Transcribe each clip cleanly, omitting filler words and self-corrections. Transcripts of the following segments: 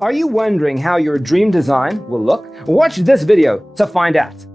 Are you wondering how your dream design will look? Watch this video to find out.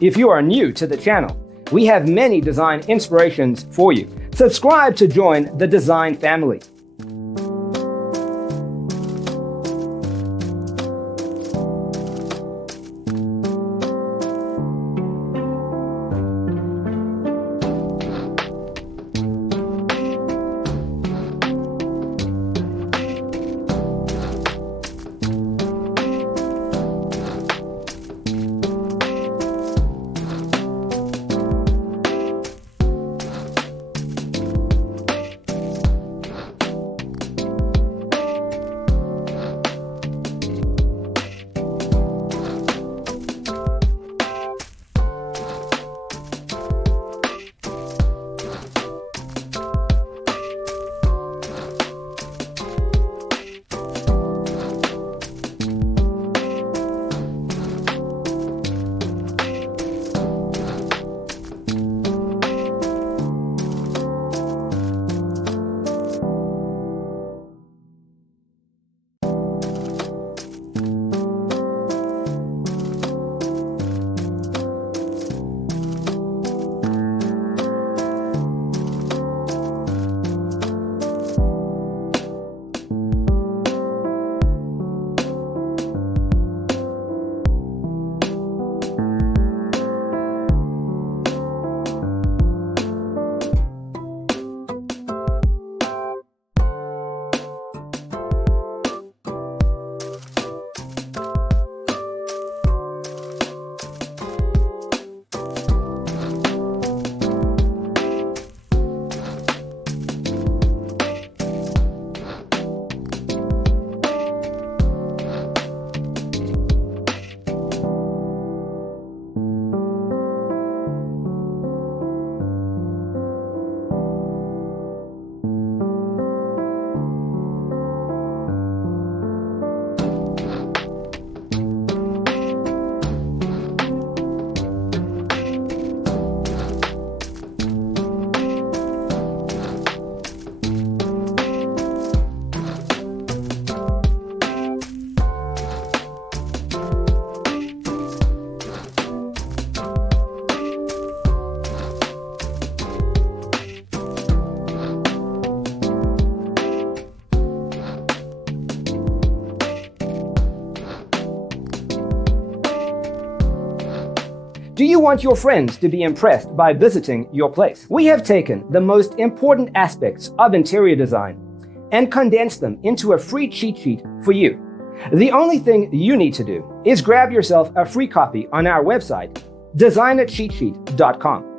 If you are new to the channel, we have many design inspirations for you. Subscribe to join the design family. Do you want your friends to be impressed by visiting your place? We have taken the most important aspects of interior design and condensed them into a free cheat sheet for you. The only thing you need to do is grab yourself a free copy on our website, designercheatsheet.com.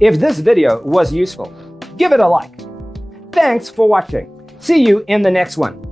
If this video was useful, give it a like. Thanks for watching. See you in the next one.